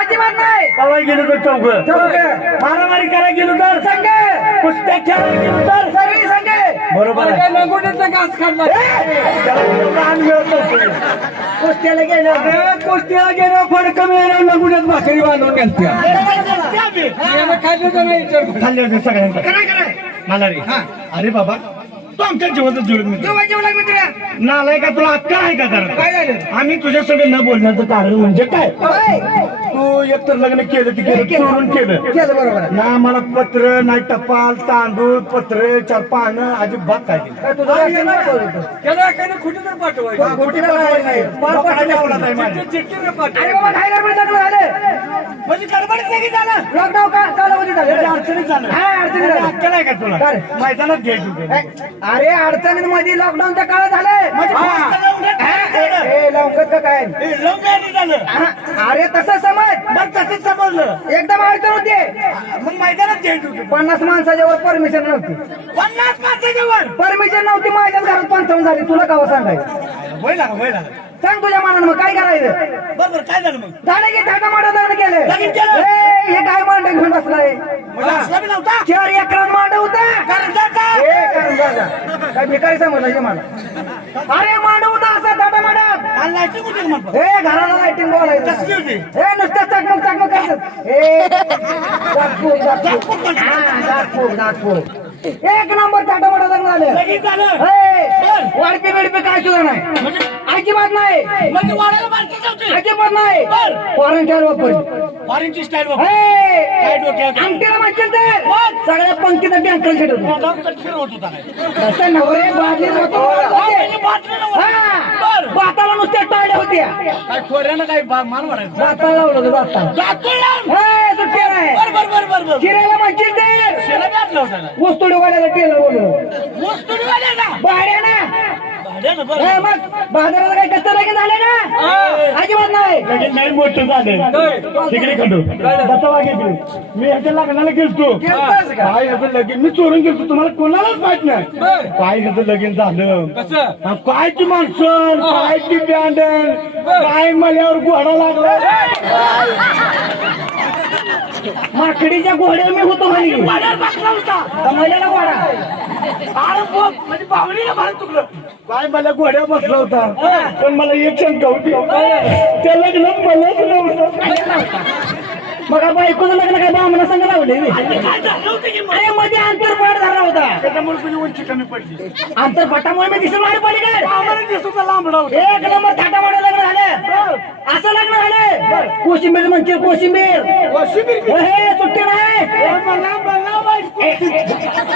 अजिबात नाही. पवाय गेलो तर चौघ, मारामारी करायला गेलो तर संघ, कुस्त्या खेळायला गेलो तर सगळी संघ. बरोबर आहे. लंगोटीचा घास खाल्ला. त्याला एवढं आण मिळत नव्हतं. कुस्त्याला गेलो. कुस्तीला गेलो फड कमी येणार लंगुड्यात भाकरी बांधून घालत्या खाल्लं तर नाही विचार खाल्ले होते सगळ्यांना मला रे. अरे बाबा तू आमच्या जीवाचं जुळत नाही. जेव्हा जेवला मित्र नालाय का तुला अक्कल आहे का जरा? काय झालं? आम्ही तुझ्या सगळं न बोलण्याचं कारण म्हणजे काय? तू एकतर लग्न केलं की केलं चोरून केलं केलं बरोबर आहे. ना मला पत्र नाही टपाल तांदूळ पत्र 4 पानं अजिबात काय दिलं. काय तुझं असं नाही बोलत. त्याला एखादं कुठे तर पाठवायचं कुठे काय नाही. लोकांच्या अवलाद आहे माझ्या. चिठ्ठीनं पाठवायचं. अरे बाबा काय गडबड झालं? म्हणजे गडबडीत नाही झालं. लॉकडाऊन कालावधी झालं. अडचणीत झालं. हा, अडचणीत झालं. अक्कल आहे का तुला? काय? मैदानात घ्यायची होती. अरे अडचणींमध्ये लॉकडाऊनच्या काळात झालं. म्हणजे पोस्टाला उलट झालं. ए लवकर का काय? हे लवकर झालं. हा, अरे तसं समज. बरं तसंच समजलं. एकदम अडचण होते. मग मैदानात घ्यायची होती. 50 माणसाच्या वर परमिशन नव्हती. 50 माणसाच्या वर. परमिशन नव्हती. माझ्याच घरात 55 झाली. तुला काव सांगायचं? वय लागलं. सांग तुझ्या मनानं मग काय करायचं? बरोबर काय झालं मग? झालं की थाटा माटा लग्न केलं. लगीन केलं. ए, हे काय मांड घेऊन बसलाय? म्हणजे असला बी नव्हता. 4 एकरात मांड होता. कारण जाता. ए, कारण जा. काय भिकारी समजलं मला? अरे मांड होता असा थाटा माटात. आणि लाईटिंग होती का म्हणतो? ए घराला लाईटिंग बोलायचं. कसली होती? ए नुसतं चकमक चकमक करायचं. ए दाखवू. एक नंबर थाटा माटा लग्न झालं. लगीन झालं. ए, वाढपी बिडपी काय सुद्धा नाही. अजिबात नाही. म्हणजे वाढायला माणसं नव्हती. अजिबात नाही. फॉरेन स्टाईल वापर. फॉरेनची स्टाईल वापर. काय डोक्यात? आमटीला म्हणतील तर सगळ्या पंक्तीचा टँकर खेळत होतो. डॉक्टर फिरवत होता काय? तसं नवरे बाजी होतो. बाताला नुसत्या टाळ्या होत्या. काय खोऱ्यानं काय मान वाढायचं? बाताला लावलं होतं बाता. जातो लावून. सुट्टी नाही. बर शिरायला म्हणतील तर शेला बी आणला होता ना. वस्तुडीवाल्याला टेलर बोललो. वस्तुडीवाल्याला. भाड्यानं. भाड्यानं बरं. ए, मग बाजाराला काही कसं लगेच झालं ना? अजिबात नाही. लगीन नाही मोठं झालं. तिकडे खंडू. दत्ता वाघ इकडे. मी ह्याच्या लग्नाला गेलतो. गेलतास का? काय ह्याचं लगीन मी चोरून गेलतो. तुम्हाला कोणालाच माहित नाही. काय ह्याचं लगीन झालं. कसं हा, काय ती माणसं काय ती बँडन काय मल्यावर घोडा लागला. माकडीच्या घोड्यावर मी होतो म्हणे. मल्याला घोडा. म्हणजे बावलीला भार चुकलं. काय मला घोड्या बसला होता. पण मला एक शंका होती. त्या लग्नात मलाच नव्हतं. मग बायकोचं लग्न काय बामणा संघ लावले. अरे मध्ये अंतरपाट झाला होता. त्याच्यामुळे तुझी उंची कमी पडली. अंतरपाटामुळे मी दिसून बाहेर पडली काय? आम्हाला दिसतो का लांबडा होता. एक नंबर थाटामाटा लग्न झालं. असं लग्न झालं. कोशिंबीर म्हणते कोशिंबीर. हे सुट्टी नाही.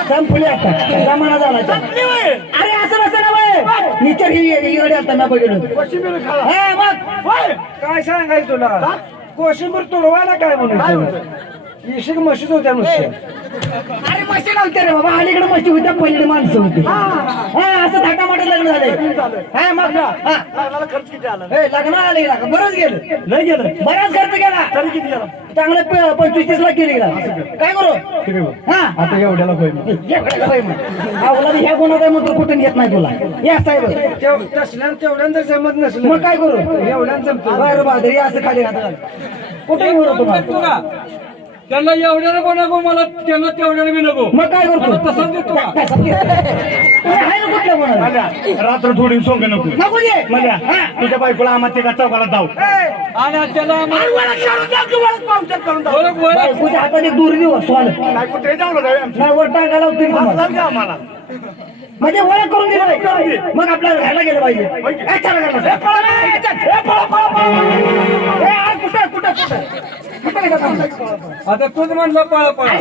संपली आता. जमाना झाला. अरे असं नसतं ना वय. निचर ही आता ना बघितलं. हा मग काय सांगायचं तुला कोशिंबीर तुडवायला काय म्हणून इशिक म्हशीच होत्या नुसत्या अरे म्हशी नव्हते रे बाबा. अलीकडे म्हशी होत्या पलीकडे माणसं होती. हा असं थाटामाटा लग्न झालंय. हा मग लग्नाला खर्च किती आला? लग्न आले ना बरंच गेलं. नाही गेलं. बराच खर्च गेला. तरी किती गेला? चांगलं 25-30 लाख गेले गेला. काय करू? हा आता एवढ्याला होईल. ह्या गुन्हा काय मग कुठून घेत नाही तुला. या साहेब तेवढ्यानं जमत नसलं मग काय करू? एवढ्यानं जमत बरं बहादरी असं खाली घातलं कुठे घेऊ तुम्हाला. त्यांना एवढ्याला पण नको मला त्यांना तेवढ्याला बी नको मग काय करतो? तसंच देतो कुठल्या कोणाला रात्र थोडी सोंग नको. नको दे. मल्या तुझ्या बायकोला आम्हाला ते चौकाला जाऊ. आणि त्याला तुझ्या हाताने दूर देऊ स्वाल काय कुठे जाऊ नाही वर टाकायला होती तुम्हाला. आम्हाला म्हणजे ओळख करून दिली. मग आपल्याला घ्यायला गेलं पाहिजे. ए, चला घराला. ए, पळा रे, ए, चल. ए, पळा, पळा, पळा. ए, आ, कुठं कुठं आता तूच म्हणलं पळा पळा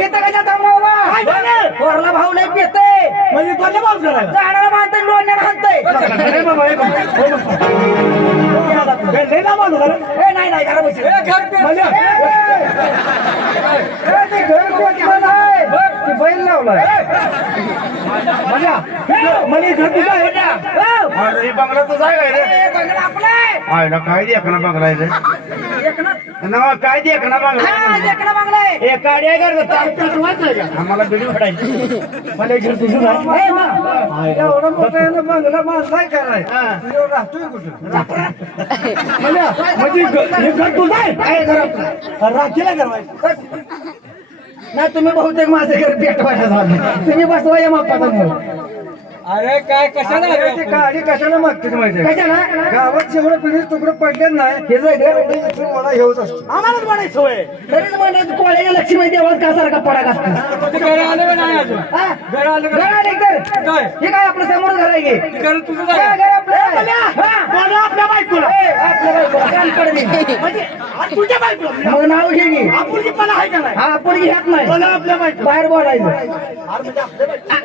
वरला भाऊ लय पितय. म्हणजे कोणत्या भाव करायला? झाडाला बांधतय लोण्याला हाणतय. नाही नाही घरा बसेल. बैल लावलाय बंगला तुझा आहे काय रे? बंगला आपला आहे. आयला काय दे एखादा बंगला आहे रे? एकनाथ नाव काय देखना मागला हा देखणं मागलाय हे काड्या करत वाचलं का आम्हाला बिडी वाटायची मला घर तुझं नाही एवढं मोठं बंगला बांधलाय कराय हा. राहतोय कुठं म्हणजे हे घर तुझं आहे काय घरात राखीला करवायचं नाही तुम्ही बहुतेक माझे घर पेटवायला झाले तुम्ही बसवा या मापाचा मूळ अरे काय कशाला ते गाडी कशाला मागते माहिती कशाला गावात जेवढं पिढी तुकडं पडले नाही हे जाय रे. मला हेच असतो आम्हालाच म्हणायचं होय तरीच म्हणत कोळ्याच्या लक्ष्मी देवात का सारखा पडाक असतो ते घर आलं का नाही अजून हा? घर आलं का घर आले तर काय हे काय आपलं समोर घर आहे की? घर तुझं हा, जागा. घर आपलं आहे. हा. बोला आपल्या बायकोला ए, आपलं बायकोला कान पडली. म्हणजे आज तुझ्या बायकोला मग नाव घे की. आपुलकी पण आहे का नाही हा आपण घेत नाही बोला आपल्या बायकोला बाहेर बोलायचं अरे म्हणजे आपल्या बायकोला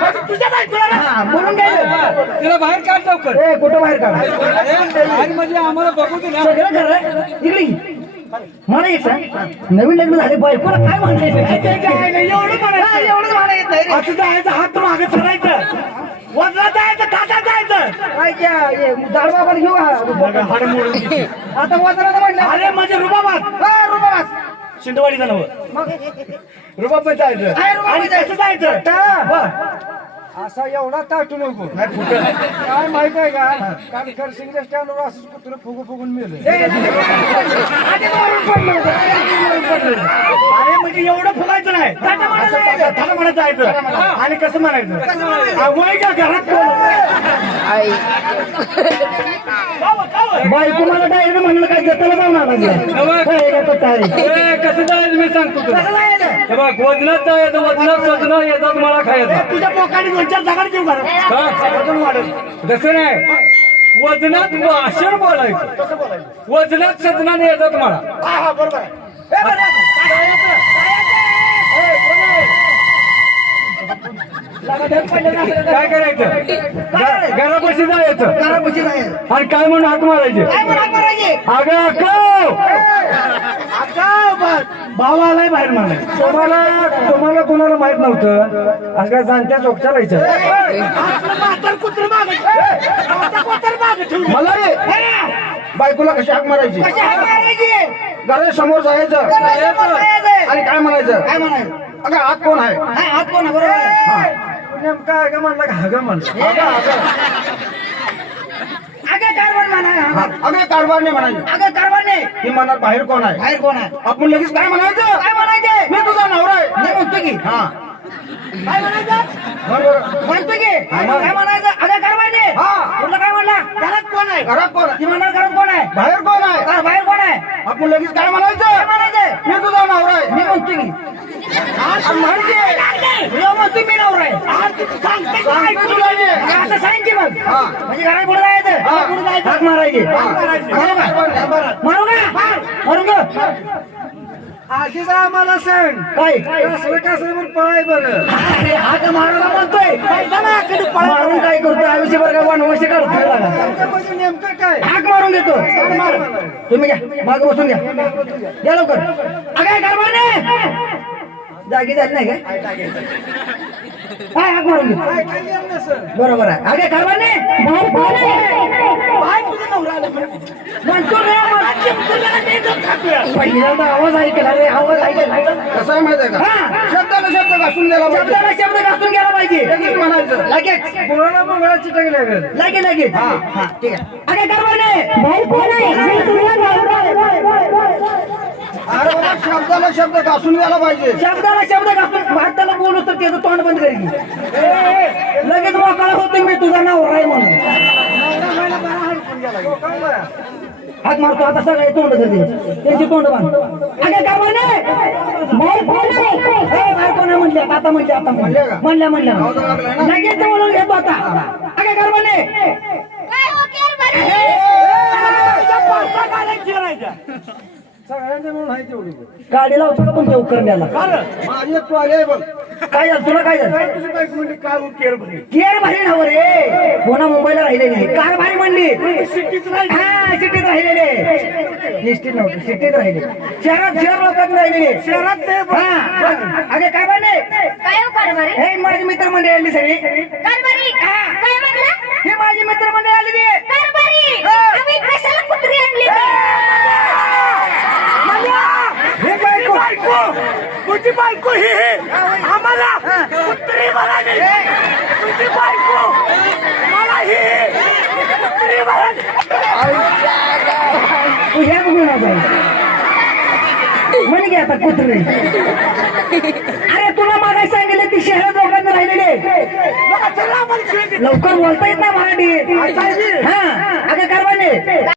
म्हणजे तुझ्या बायकोला ना. हा बोलून घ्यायचं तिला बाहेर काढ लवकर ए कुठं बाहेर काढ अरे म्हणजे आम्हाला बघू दे ना सगळं घर आहे इकडे ये. मला एक सांग नवीन लग्न झाले बायकोला काय म्हणायचं एवढं म्हणायचं. हा, एवढं म्हणा येत नाही रे. असं जायचं हात मागे सरायचं वजला जायचं ताटात जायचं काय त्या जाडबाबाला घेऊ हा. हाड मोडून किती. आता वजनाला म्हणलं अरे म्हणजे रुबाबात हा, रुबाबात. शिंदवाडीचं नव मग रुबाब काय जायचं रुबाब आणि जायचं? कसं जायचं टा. असा एवढा ताटू नको नाही फुटलं. काय माहित आहे का कारण खरसिंगच्या स्टँडवर असंच कुत्र फुगू फुगून मेलं आधी मारून पडलं होतं. आधी मारून पडलं होतं. अरे म्हणजे एवढं फुगायचं नाही थाटा म्हणत जायचं आणि कसं म्हणायचं वय का घरात बायको मला डायरेक्ट म्हणलं काय जताला जाऊन आला काय का पत्ता आहे ए, कसं जायचं मी सांगतो तुला कसं जायचं? हे बघ वजनात जायचं वजनात सजणं येतात मला खायचं तुझ्या पोकाने 2-4 जागा देऊ घरात हा? वजन वाढत तसं नाही वजनात भाषण बोलायचं कसं बोलायचं वजनात सजनाने येतात मला हा हा बरोबर आहे ए, बरं. लगा ढग पडलं ना आपल्याला. काय करायचं घरापाशी जायचं घरापाशी जायचं. आणि काय म्हणून हाक मारायचे काय म्हणा करायचे? अगं अक्का भाव आलाय बाहेर म्हणायचं तुम्हाला कोणाला माहित नव्हतं असं काय जाणत्या चोकच्या लायचं मला रे बायकोला कशी हाक मारायची कशी हाक मारायची घरासमोर जायचं आणि काय म्हणायचं काय म्हणायचं अगं हात कोण आहे हा, हात कोण आहे? बरोबर आहे. नेमका अगं म्हणला का हगं म्हणलं अगं कारभार म्हणा अगं कारभारने म्हणायचं अगं कारभार नाही ती म्हणणार बाहेर कोण आहे बाहेर कोण आहे आपण लगेच काय म्हणायचं काय म्हणायचे मी तुझा नवरा आहे मी म्हणतो की हा काय म्हणायचं बरोबर म्हणतो की काय म्हणायचं अगं कारभार नाही हा. तुला काय म्हणला घरात कोण आहे घरात कोण आहे ती म्हणणार घरात कोण आहे बाहेर कोण आहे हा, बाहेर कोण आहे आपण लगेच काय काय म्हणायचं म्हणायचं मी तुझा नवरा आहे मी म्हणतो की मी म्हणतो मी नवरा आहे सांगते तुला ये. असं सांग की मग हा. म्हणजे घरात पुढे जायचं हा. पुढे जायचं हाक मारायची मारू का मारू का मारू का आधीच आम्हाला सांग काय कसं कसं म्हणून पळाय बरं अरे हाक मारायला म्हणतोय मारून काय करतोय आयुष्यभर काय वनवाशी काढतोय लागा. त्याच्यापासून नेमकं काय हाक मारून देतो तुम्ही घ्या माग बसून घ्या घ्या लवकर अगं कारभार जागी झाली नाही काय काय हाक मारून घेतो काय काय येत नसेल बरोबर आहे अगे कारभार म्हणतो रे पहिल्यांदा आवाज ऐकला रे आवाज ऐकला कसं आहे माहिती आहे का हा. शब्दाला शब्द घासून द्यायला पाहिजे. शब्दाला शब्द घासून गेला पाहिजे लगेच म्हणायचं लगेच मुलाला मंगळाची टाकल्या गं. लगेच लगेच हा ठीक आहे अगे कारभार अरे बाबा शब्दाला शब्द घासून द्यायला पाहिजे शब्दाला शब्द घासून भारताला बोलू तर त्याचं तोंड बंद करेल लगेच मोकळा होतो मी तुझा नाव राय म्हणून हात मारतो आता सगळे तोंड करते त्यांची तोंड बांध अगे कारभार बाहेर कोण म्हणले आता म्हणले आता म्हणल्या लगेच म्हणून घेतो आता अगे कारभार सगळ्यांचे म्हणून आहे तेवढी गाडी लावतो का तुमच्या उकरण्याला माझी एक टोळी आहे बघ काय झालं तुला काय झालं तुझी बाईक म्हणजे काय केअर भरी केर भारी नाव रे कोणा मुंबईला राहिलेली कार भारी म्हणली सिटीत हा सिटीत राहिलेले निश्चित नव्हते सिटीत राहिले शहर लोकांत राहिलेले शहरात ते हा अगे काय म्हणे काय हो कारभारी? हे माझी मित्रमंडळी आली सगळी कारभारी? काय म्हटलं? हे माझी मित्रमंडळी आली ती कारभारी? हा. आम्ही कशाला कुत्री आणली? तुझी बायको ही आम्हाला कुत्री म्हणाली. तुझी बायको मला ही कुत्री म्हणाली. तुझ्या गुन्हा बाई म्हण घे आता कुत्रे. अरे तुला मागाय सांगितलं ती शहरात लोकांना राहिलेले लवकर बोलता येत नाही मराठी. हा अगं कारभाने